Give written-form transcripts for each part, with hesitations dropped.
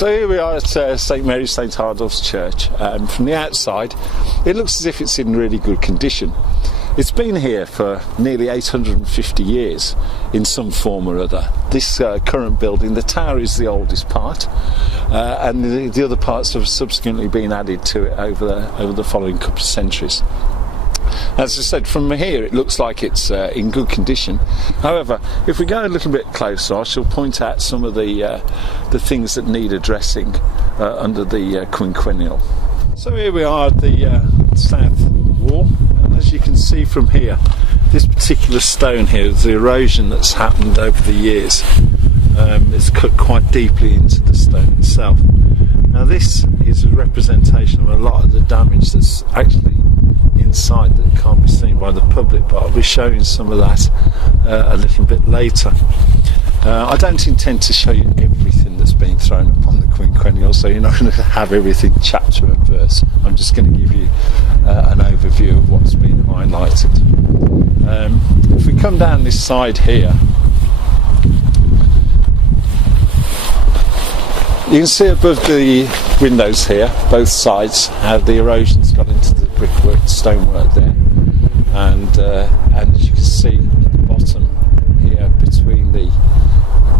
So here we are at St Mary's St Hardulph Church. From the outside it looks as if it's in really good condition. It's been here for nearly 850 years in some form or other. This current building, the tower, is the oldest part, and the other parts have subsequently been added to it over the following couple of centuries. As I said, from here it looks like it's in good condition. However, if we go a little bit closer, I shall point out some of the things that need addressing under the quinquennial. So here we are at the south wall, and as you can see from here, this particular stone here, the erosion that's happened over the years, it's cut quite deeply into the stone itself. Now this is a representation of a lot of the damage that's actually inside that can't be seen by the public, but I'll be showing some of that a little bit later. I don't intend to show you everything that's been thrown up on the quinquennial, so you're not going to have everything chapter and verse. I'm just going to give you an overview of what's been highlighted. If we come down this side here, you can see above the windows here, both sides, how the erosion's got into the brickwork, stonework there, and as you can see at the bottom here, between the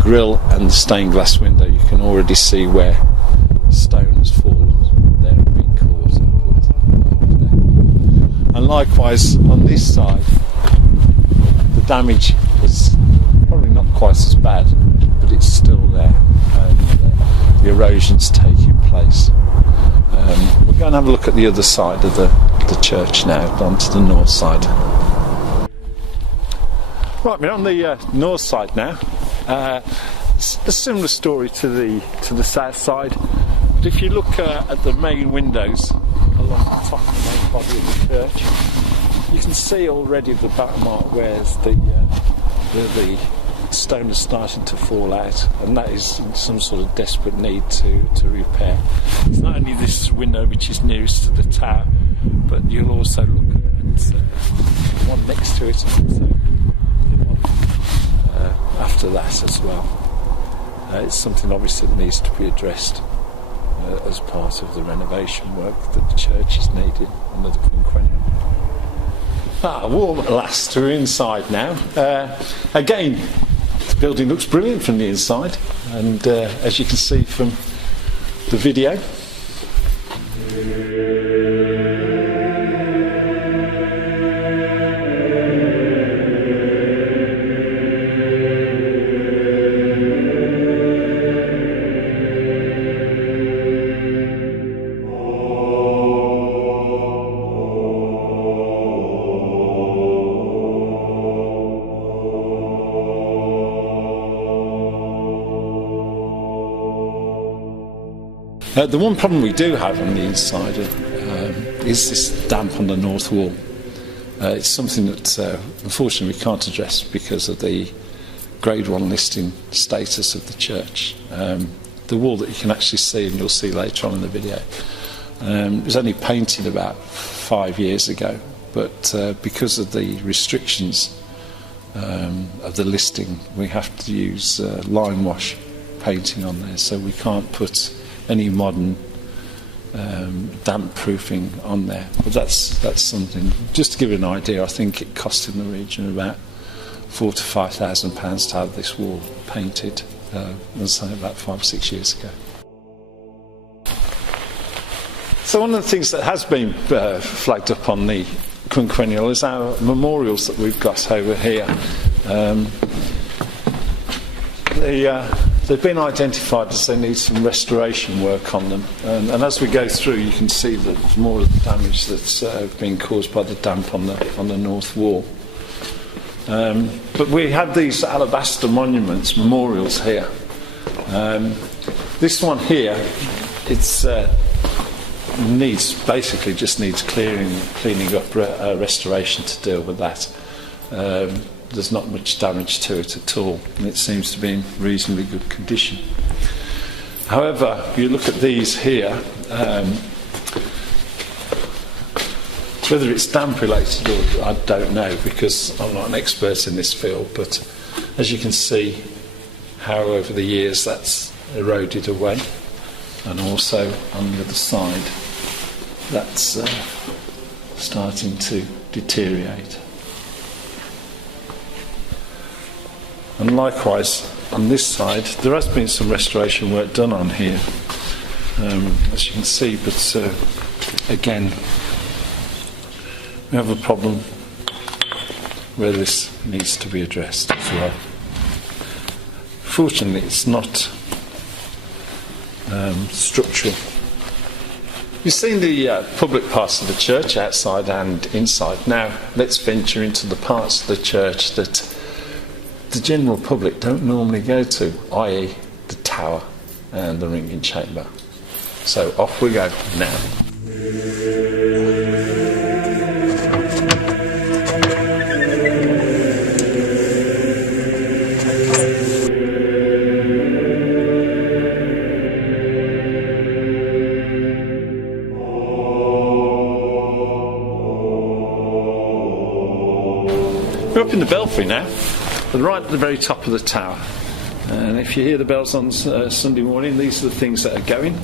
grille and the stained glass window, you can already see where stone has fallen there and been caused upwards. And likewise on this side, the damage is probably not quite as bad, but it's still there, and the erosion's taking place. We're going to have a look at the other side of the church now, onto the north side. Right, we're on the north side now. It's a similar story to the south side, but if you look at the main windows along the top of the main body of the church, you can see already the back mark where the stone is starting to fall out, and that is in some sort of desperate need to repair. It's not only this window which is nearest to the tower, but you'll also look at the one next to it, and also the one after that as well. It's something obviously that needs to be addressed as part of the renovation work that the church is needing under the quinquennial. Warm at last, we're inside now. Again, the building looks brilliant from the inside, and as you can see from the video, the one problem we do have on the inside is this damp on the north wall. It's something that unfortunately we can't address because of the Grade 1 listing status of the church. The wall that you can actually see, and you'll see later on in the video, was only painted about 5 years ago, but because of the restrictions of the listing, we have to use lime wash painting on there, so we can't put any modern damp proofing on there. But that's something, just to give you an idea, I think it cost in the region of about £4,000 to £5,000 to have this wall painted, let's say about 5 or 6 years ago. So one of the things that has been flagged up on the quinquennial is our memorials that we've got over here. They've been identified as they need some restoration work on them, and as we go through you can see that more of the damage that's been caused by the damp on the north wall. But we have these alabaster monuments, memorials here. This one here, it's basically just needs cleaning up, restoration to deal with that. There's not much damage to it at all, and it seems to be in reasonably good condition. However, if you look at these here, whether it's damp related or I don't know, because I'm not an expert in this field, but as you can see how over the years that's eroded away. and also on the other side that's starting to deteriorate. And likewise on this side there has been some restoration work done on here, as you can see, but again we have a problem where this needs to be addressed as well. Fortunately it's not structural. You've seen the public parts of the church outside and inside. Now let's venture into the parts of the church that the general public don't normally go to, i.e. the tower and the ringing chamber. So off we go now. We're up in the belfry now, but right at the very top of the tower. And if you hear the bells on Sunday morning, these are the things that are going.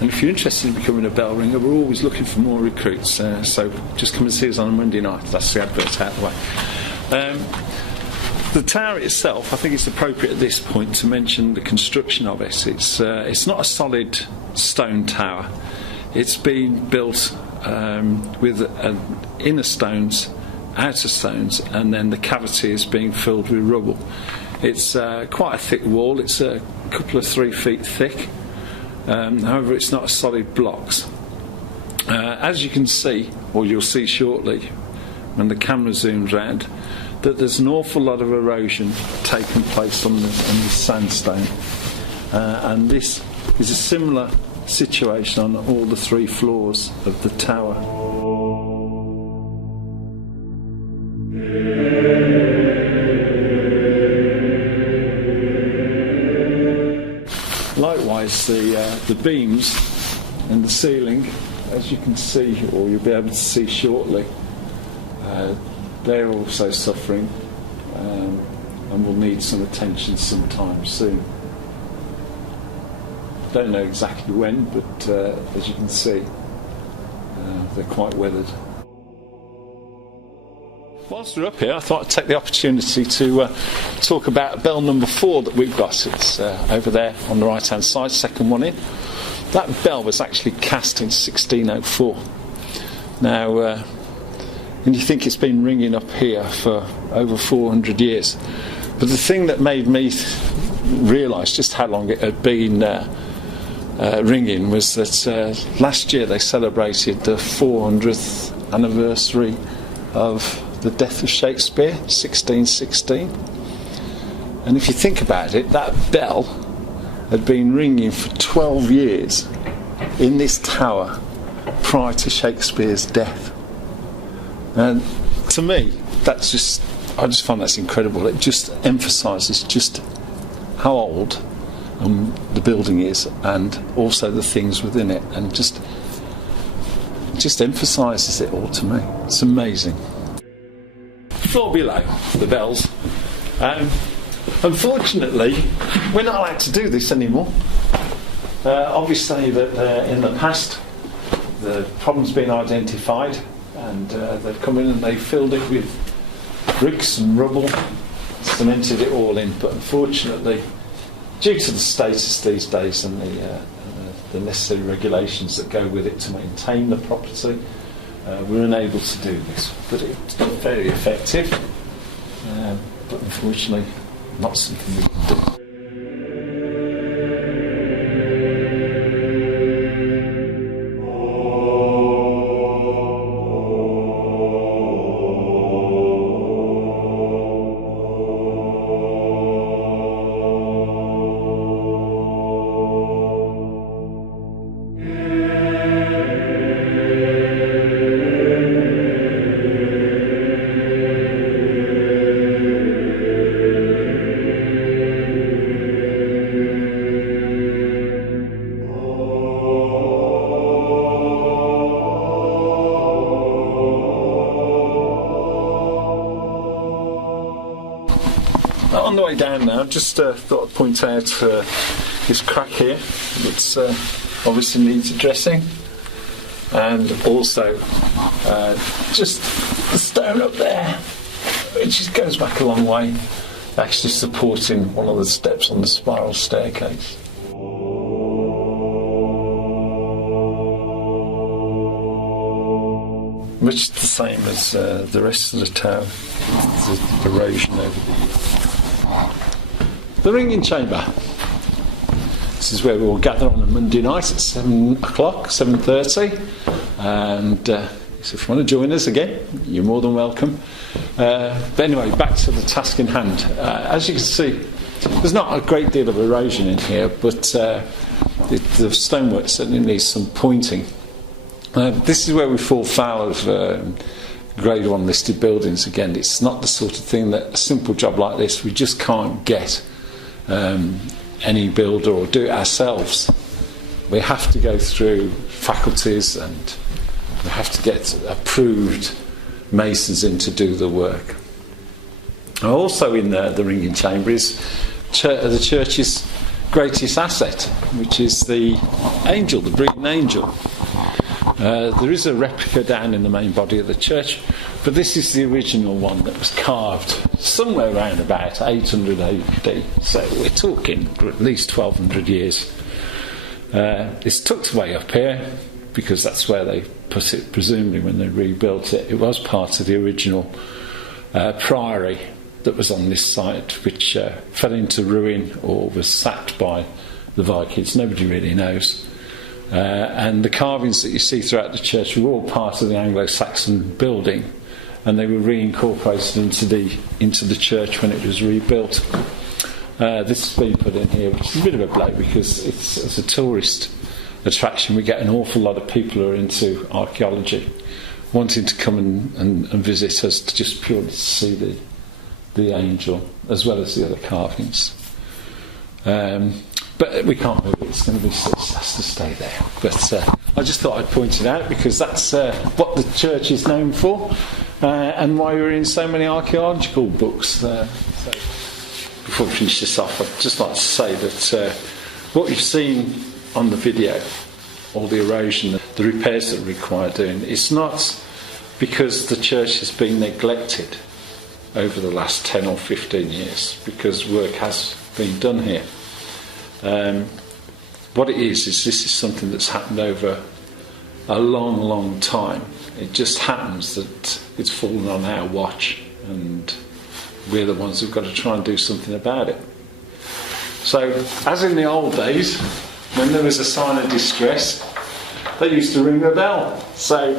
And if you're interested in becoming a bell ringer, we're always looking for more recruits. So just come and see us on a Monday night. That's the advert out the way. The tower itself, I think it's appropriate at this point to mention the construction of it. It's not a solid stone tower. It's been built with inner stones, outer stones, and then the cavity is being filled with rubble. It's quite a thick wall. It's a couple of 3 feet thick. However, it's not a solid blocks. As you can see, or you'll see shortly when the camera zooms round, that there's an awful lot of erosion taking place on the sandstone, and this is a similar situation on all the 3 floors of the tower. Likewise, the beams and the ceiling, as you can see, or you'll be able to see shortly, they're also suffering and will need some attention sometime soon. Don't know exactly when, but as you can see, they're quite weathered. Whilst we're up here, I thought I'd take the opportunity to talk about bell number 4 that we've got. It's over there on the right hand side, second one in. That bell was actually cast in 1604. Now, and you think it's been ringing up here for over 400 years. But the thing that made me realise just how long it had been ringing was that last year they celebrated the 400th anniversary of the death of Shakespeare, 1616. And if you think about it, that bell had been ringing for 12 years in this tower prior to Shakespeare's death. And to me, I just find that's incredible. It just emphasises just how old the building is, and also the things within it, and just emphasises it all to me. It's amazing. Floor below the bells. Unfortunately, we're not allowed to do this anymore. Obviously, that in the past, the problem's been identified, and they've come in and they've filled it with bricks and rubble, cemented it all in. But unfortunately, due to the status these days and the necessary regulations that go with it to maintain the property, we're unable to do this. But it's not very effective, but unfortunately not something we can do. On the way down now, just thought I'd point out this crack here that's obviously needs addressing, and also just the stone up there, which just goes back a long way, actually supporting one of the steps on the spiral staircase. Much the same as the rest of the tower, the erosion over the years. The ringing chamber. This is where we all gather on a Monday night at 7 o'clock, 7:30. And so if you want to join us again, you're more than welcome. But anyway, back to the task in hand. As you can see, there's not a great deal of erosion in here, but the stonework certainly needs some pointing. This is where we fall foul of Grade 1 listed buildings again. It's not the sort of thing that a simple job like this, we just can't get any builder or do it ourselves. We have to go through faculties and we have to get approved masons in to do the work. Also in the ringing chamber is the church's greatest asset, which is the angel, the Breedon angel. There is a replica down in the main body of the church, but this is the original one that was carved somewhere around about 800 AD, so we're talking at least 1200 years. It's tucked away up here because that's where they put it, presumably when they rebuilt it. It was part of the original priory that was on this site, which fell into ruin or was sacked by the Vikings. Nobody really knows. And the carvings that you see throughout the church were all part of the Anglo-Saxon building, and they were reincorporated into the church when it was rebuilt. This has been put in here, which is a bit of a blow because it's a tourist attraction. We get an awful lot of people who are into archaeology wanting to come and visit us to just purely see the angel as well as the other carvings. But we can't move it, it has to stay there. But I just thought I'd point it out because that's what the church is known for and why we're in so many archaeological books. So before we finish this off, I'd just like to say that what you've seen on the video, all the erosion, the repairs that are required doing, it's not because the church has been neglected over the last 10 or 15 years, because work has been done here. What it is this is something that's happened over a long, long time. It just happens that it's fallen on our watch and we're the ones who've got to try and do something about it. So, as in the old days, when there was a sign of distress, they used to ring the bell. So